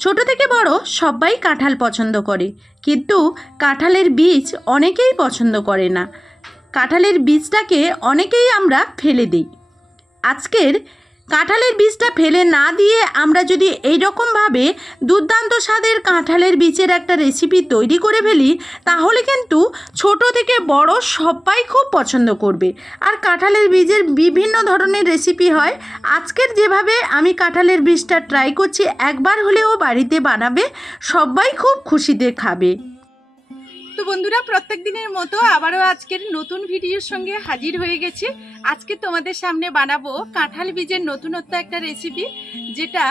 ছোট থেকে বড় সবাই কাঁঠাল পছন্দ করে, কিন্তু কাঁঠালের বীজ অনেকেই পছন্দ করে না। কাঁঠালের বীজটাকে অনেকেই আমরা ফেলে দিই। আজকের কাঁঠালের বীজটা ফেলে না দিয়ে আমরা যদি এই রকমভাবে দুর্দান্ত স্বাদের কাঁঠালের বীজের একটা রেসিপি তৈরি করে ফেলি, তাহলে কিন্তু ছোট থেকে বড় সবাই খুব পছন্দ করবে। আর কাঁঠালের বীজের বিভিন্ন ধরনের রেসিপি হয়। আজকের যেভাবে আমি কাঁঠালের বীজটা ট্রাই করছি, একবার হলেও বাড়িতে বানাবে, সবাই খুব খুশিতে খাবে। তো বন্ধুরা, প্রত্যেক দিনের মতো আবারও আজকের নতুন ভিডিওর সঙ্গে হাজির হয়ে গেছি। আজকে তোমাদের সামনে বানাবো কাঁঠাল বীজের নতুনত্ব একটা রেসিপি যেটা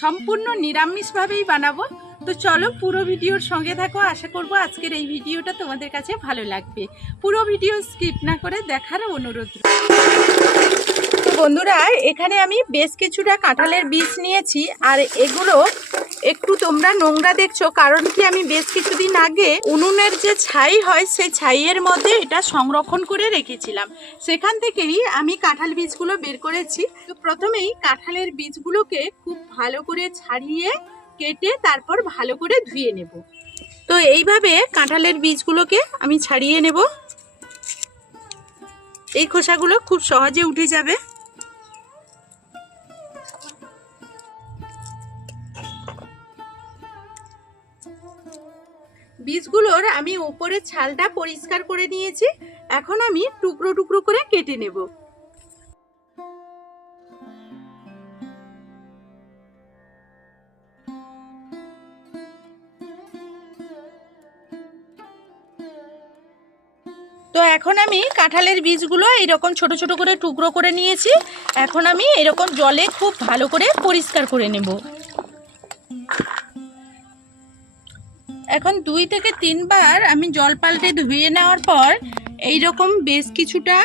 সম্পূর্ণ নিরামিষভাবেই বানাবো। তো চলো পুরো ভিডিওর সঙ্গে থাকো, আশা করব আজকের এই ভিডিওটা তোমাদের কাছে ভালো লাগবে। পুরো ভিডিও স্কিপ না করে দেখার অনুরোধ। বন্ধুরা, এখানে আমি বেশ কিছুটা কাঁঠালের বীজ নিয়েছি, আর এগুলো একটু তোমরা নোংরা দেখছ, কারণ কি আমি বেশ কিছুদিন আগে উনুনের যে ছাই হয়, সেই ছাইয়ের মধ্যে এটা সংরক্ষণ করে রেখেছিলাম। সেখান থেকেই আমি কাঁঠাল বীজগুলো বের করেছি। তো প্রথমেই কাঁঠালের বীজগুলোকে খুব ভালো করে ছাড়িয়ে কেটে তারপর ভালো করে ধুয়ে নেব। তো এইভাবে কাঁঠালের বীজগুলোকে আমি ছাড়িয়ে নেব। এই খোসাগুলো খুব সহজে উঠে যাবে। বীজগুলোর আমি উপরের ছালটা পরিষ্কার করে নিয়েছি। এখন আমি টুকরো টুকরো করে কেটে নেব। তো এখন আমি কাঁঠালের বীজগুলো এরকম ছোট ছোট করে টুকরো করে নিয়েছি। এখন আমি এরকম জলে খুব ভালো করে পরিষ্কার করে নেব। এখন দুই থেকে তিনবার আমি জল পাল্টে ধুয়ে নেওয়ার পর এই রকম বেশ কিছুটা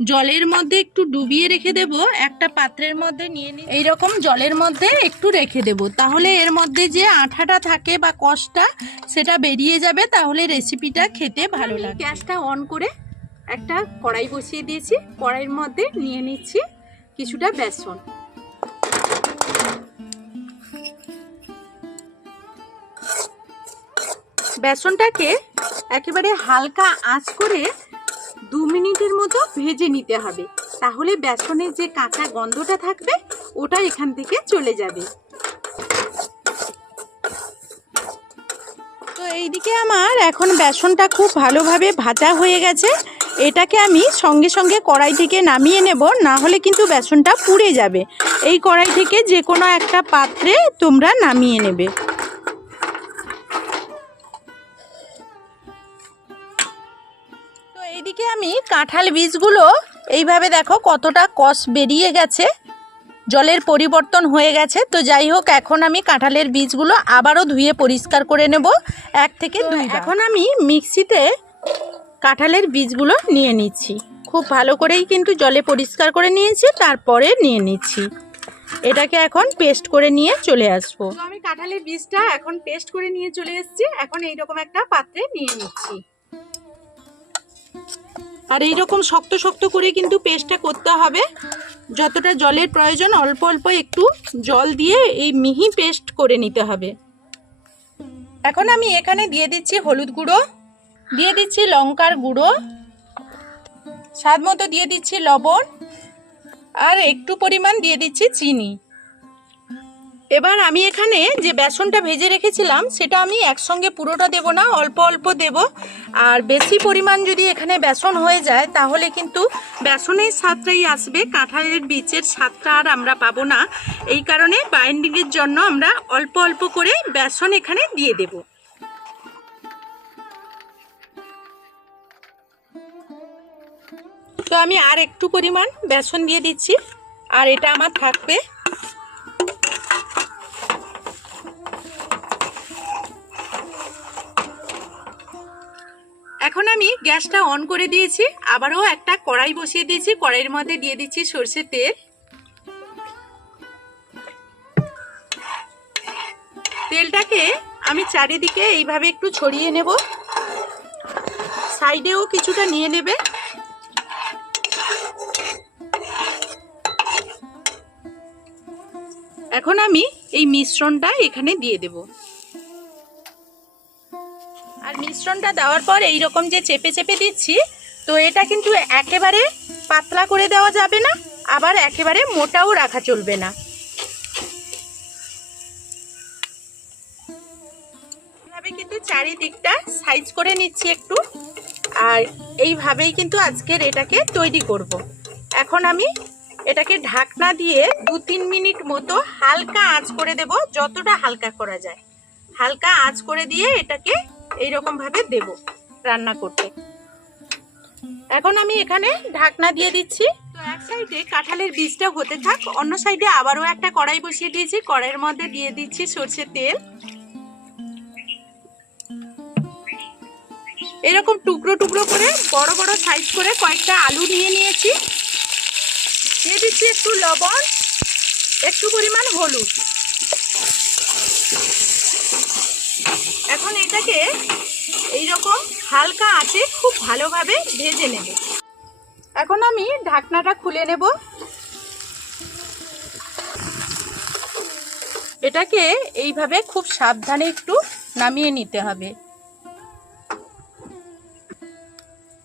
জলের মধ্যে একটু ডুবিয়ে রেখে দেব একটা পাত্রের মধ্যে নিয়ে নিই এই রকম জলের মধ্যে একটু রেখে দেব। তাহলে এর মধ্যে যে আঠাটা থাকে বা কষটা সেটা বেরিয়ে যাবে তাহলে রেসিপিটা খেতে ভালো লাগে গ্যাসটা অন করে একটা কড়াই বসিয়ে দিয়েছি। কড়াইয়ের মধ্যে নিয়ে নিচ্ছি কিছুটা বেসন। বেসনটাকে একেবারে হালকা আঁচ করে দু মিনিটের মতো ভেজে নিতে হবে। তাহলে বেসনের যে কাঁচা গন্ধটা থাকবে, ওটা এখান থেকে চলে যাবে। তো এইদিকে আমার এখন বেসনটা খুব ভালোভাবে ভাজা হয়ে গেছে। এটাকে আমি সঙ্গে সঙ্গে কড়াই থেকে নামিয়ে নেব, না হলে কিন্তু বেসনটা পুড়ে যাবে। এই কড়াই থেকে যে কোনো একটা পাত্রে তোমরা নামিয়ে নেবে। কাঁঠাল বীজগুলো এইভাবে দেখো কতটা কষ বেরিয়ে গেছে জলের পরিবর্তন হয়ে গেছে। তো যাই হোক এখন আমি কাঁঠালের বীজগুলো আবারও ধুয়ে পরিষ্কার করে নেব। এক থেকে দুই এখন আমি মিক্সিতে কাঁঠালের বীজগুলো নিয়ে নিচ্ছি। খুব ভালো করেই কিন্তু জলে পরিষ্কার করে নিয়েছি তারপরে নিয়ে নিচ্ছি। এটাকে এখন পেস্ট করে নিয়ে চলে আসব। তো আমি কাঁঠালের বীজটা এখন পেস্ট করে নিয়ে চলে এসেছি এখন এইরকম একটা পাত্রে নিয়ে নিচ্ছি। আর এইরকম শক্ত শক্ত করে কিন্তু পেস্টটা করতে হবে। যতটা জলের প্রয়োজন, অল্প অল্প একটু জল দিয়ে এই মিহি পেস্ট করে নিতে হবে। এখন আমি এখানে দিয়ে দিচ্ছি হলুদ গুঁড়ো, দিয়ে দিচ্ছি লঙ্কার গুঁড়ো, স্বাদ মতো দিয়ে দিচ্ছি লবণ, আর একটু পরিমাণ দিয়ে দিচ্ছি চিনি। এবার আমি এখানে যে বেসনটা ভেজে রেখেছিলাম, সেটা আমি একসঙ্গে পুরোটা দেব না, অল্প অল্প দেব। আর বেশি পরিমাণ যদি এখানে বেসন হয়ে যায়, তাহলে কিন্তু বেসনের স্বাদটাই আসবে, কাঁঠালের বীজের স্বাদটা আর আমরা পাবো না। এই কারণে বাইন্ডিংয়ের জন্য আমরা অল্প অল্প করে বেসন এখানে দিয়ে দেব। তো আমি আর একটু পরিমাণ বেসন দিয়ে দিচ্ছি, আর এটা আমার থাকবে। এখন আমি গ্যাসটা অন করে দিয়েছি, আবারও একটা কড়াই বসিয়ে দিয়েছি, কড়াইয়ের মধ্যে দিয়ে দিচ্ছি সর্ষের তেল। তেলটাকে আমি চারিদিকে এইভাবে একটু ছড়িয়ে নেব। সাইডেও কিছুটা নিয়ে নেবে। এখন আমি এই মিশ্রণটা এখানে দিয়ে দেব। মিশ্রণটা দেওয়ার পর এই রকম যে চেপে চেপে দিচ্ছি, তো এটা কিন্তু একেবারে পাতলা করে দেওয়া যাবে না, আবার একেবারে মোটাও রাখা চলবে না এভাবে কিন্তু চারিদিকটা সাইজ করে নিচ্ছি একটু, আর এইভাবেই কিন্তু আজকের এটাকে তৈরি করব। এখন আমি এটাকে ঢাকনা দিয়ে দু তিন মিনিট মতো হালকা আঁচ করে দেব, যতটা হালকা করা যায় হালকা আঁচ করে দিয়ে এটাকে এইরকম ভাবে দেব রান্না করতে। এখন আমি এখানে ঢাকনা দিয়ে দিচ্ছি। তো এক সাইডে কাঁঠালের বীজটা হতে থাক, অন্য সাইডে আবারও একটা কড়াই বসিয়ে দিয়েছি। কড়াইয়ের মধ্যে দিয়ে দিচ্ছি সর্ষের তেল। এরকম টুকরো টুকরো করে, বড় বড় সাইজ করে কয়েকটা আলু নিয়ে নিয়েছি। দিয়ে দিচ্ছি একটু লবণ, একটু পরিমাণ হলুদ। এখন এটাকে এইরকম হালকা আছে খুব ভালোভাবে ভেজে নেব। এখন আমি ঢাকনাটা খুলে নেব। এটাকে এইভাবে খুব সাবধানে একটু নামিয়ে নিতে হবে।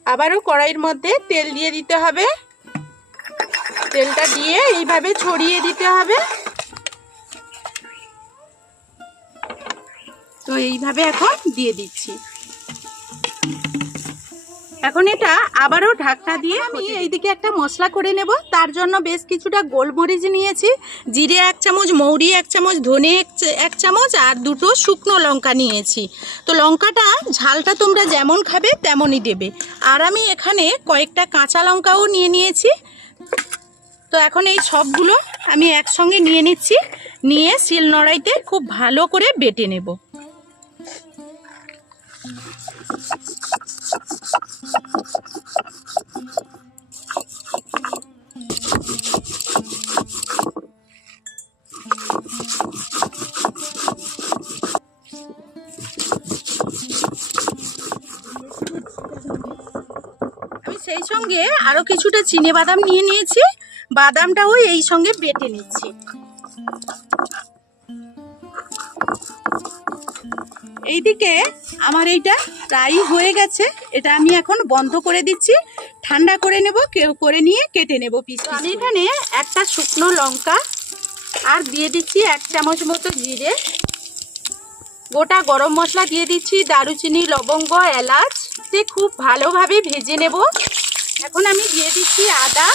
আবারও কড়াইয়ের মধ্যে তেল দিয়ে দিতে হবে। তেলটা দিয়ে এইভাবে ছড়িয়ে দিতে হবে। এইভাবে এখন দিয়ে দিচ্ছি। এখন এটা আবারও ঢাকনা দিয়ে আমি এইদিকে একটা মশলা করে নেব তার জন্য বেশ কিছুটা গোলমরিচ নিয়েছি জিরে এক চামচ মৌরি এক চামচ ধনে এক চামচ আর দুটো শুকনো লঙ্কা নিয়েছি। তো লঙ্কাটা ঝালটা তোমরা যেমন খাবে তেমনই দেবে। আর আমি এখানে কয়েকটা কাঁচা লঙ্কাও নিয়ে নিয়েছি। তো এখন এই সবগুলো আমি একসঙ্গে নিয়ে নিচ্ছি নিয়ে শিল নড়াইতে খুব ভালো করে বেটে নেব। সেই সঙ্গে আরও কিছুটা চিনে বাদাম নিয়ে নিয়েছি। বাদামটাও এই সঙ্গে বেটে নিচ্ছি। এইদিকে আমার এইটা প্রায় হয়ে গেছে। এটা আমি এখন বন্ধ করে দিচ্ছি। ঠান্ডা করে নেব করে নিয়ে কেটে নেব পিস আমি এখানে একটা শুকনো লঙ্কা আর দিয়ে দিচ্ছি এক চামচ মতো জিরে। গোটা গরম মশলা দিয়ে দিচ্ছি দারুচিনি লবঙ্গ এলাচ। দিয়ে খুব ভালোভাবে ভেজে নেব। এখন আমি দিয়ে দিচ্ছি আদা।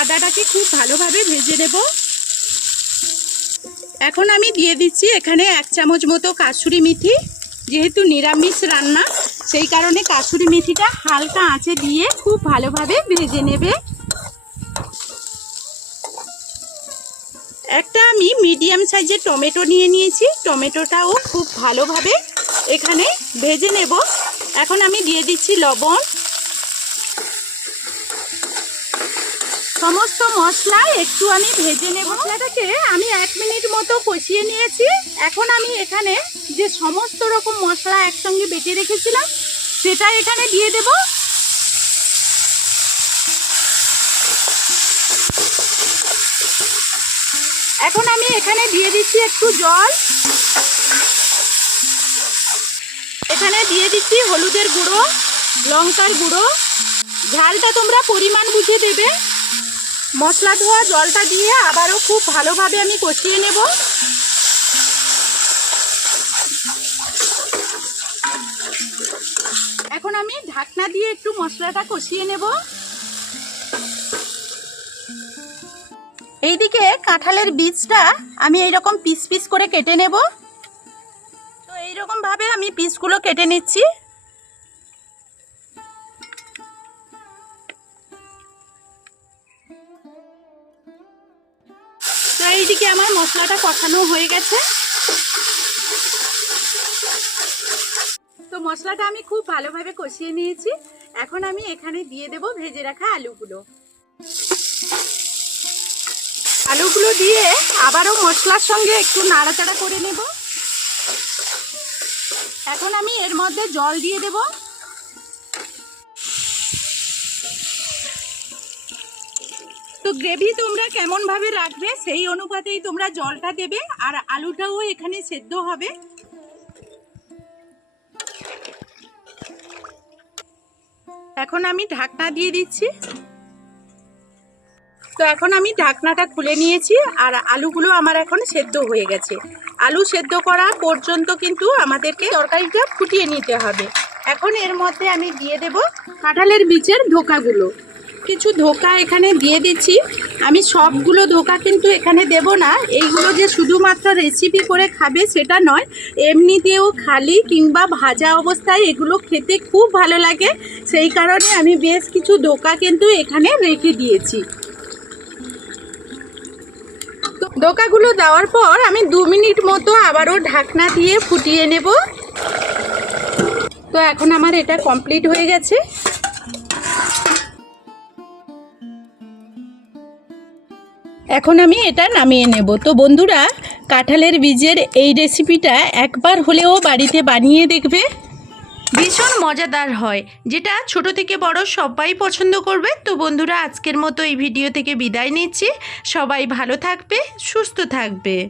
আদাটাকে খুব ভালোভাবে ভেজে নেব। এখন আমি দিয়ে দিচ্ছি এখানে এক চামচ মতো কাসুরি মেথি, যেহেতু নিরামিষ রান্না, সেই কারণে কাসুরি মেথিটা হালকা আঁচে দিয়ে খুব ভালোভাবে ভেজে নেবে। একটা আমি মিডিয়াম সাইজের টমেটো নিয়ে নিয়েছি, টমেটোটাও খুব ভালোভাবে এখানে ভেজে নেব। এখন আমি দিয়ে দিচ্ছি লবণ। সমস্ত মশলা একটু আমি ভেজে নেব। মশলাটাকে আমি এক মিনিট মতো কষিয়ে নিয়েছি। এখন আমি এখানে যে সমস্ত রকম মশলা একসঙ্গে বেটে রেখেছিলাম, সেটা এখানে দিয়ে দেব। এখন আমি এখানে দিয়ে দিচ্ছি একটু জল। এখানে দিয়ে দিচ্ছি হলুদের গুঁড়ো, লঙ্কার গুঁড়ো। ঝালটা তোমরা পরিমাণ বুঝে দেবে। মশলা ধোয়া জলটা দিয়ে আবারও খুব ভালোভাবে আমি কষিয়ে নেব। এখন আমি ঢাকনা দিয়ে একটু মশলাটা কষিয়ে নেব। এইদিকে কাঁঠালের বীজটা আমি এইরকম পিস পিস করে কেটে নেব। তো এইরকম ভাবে আমি পিসগুলো কেটে নিচ্ছি। তো এইদিকে আমার মশলাটা কষানো হয়ে গেছে। তো মশলাটা আমি খুব ভালোভাবে কষিয়ে নিয়েছি। এখন আমি এখানে দিয়ে দেব ভেজে রাখা আলুগুলো। আলুগুলো দিয়ে আবারও মশলার সঙ্গে একটু নাড়াচাড়া করে নেব। এখন আমি এর মধ্যে জল দিয়ে দেব। তো গ্রেভি তোমরা কেমনভাবে রাখবে? সেই অনুপাতেই তোমরা জলটা দেবে আর আলুটাও এখানে সেদ্ধ হবে। এখন আমি ঢাকনা দিয়ে দিচ্ছি। তো এখন আমি ঢাকনাটা খুলে নিয়েছি আর আলুগুলো আমার এখন সেদ্ধ হয়ে গেছে। আলু সেদ্ধ করা পর্যন্ত কিন্তু আমাদেরকে তরকারিটা ফুটিয়ে নিতে হবে। এখন এর মধ্যে আমি দিয়ে দেব কাঁঠালের বীজের ধোকাগুলো। কিছু ধোকা এখানে দিয়ে দিচ্ছি। আমি সবগুলো ধোকা কিন্তু এখানে দেব না। এইগুলো যে শুধুমাত্র রেসিপি করে খাবে সেটা নয়, এমনিতেও খালি কিংবা ভাজা অবস্থায় এগুলো খেতে খুব ভালো লাগে। সেই কারণে আমি বেশ কিছু ধোকা কিন্তু এখানে রেখে দিয়েছি। তো ডোকাগুলো দেওয়ার পর আমি দু মিনিট মতো আবারও ঢাকনা দিয়ে ফুটিয়ে নেব। তো এখন আমার এটা কমপ্লিট হয়ে গেছে। এখন আমি এটা নামিয়ে নেব। তো বন্ধুরা, কাঁঠালের বীজের এই রেসিপিটা একবার হলেও বাড়িতে বানিয়ে দেখবে। ভীষণ মজাদার হয়, যেটা ছোট থেকে বড় সবাই পছন্দ করবে। তো বন্ধুরা, আজকের মতো এই ভিডিও থেকে বিদায় নিচ্ছি। সবাই ভালো থাকবে, সুস্থ থাকবে।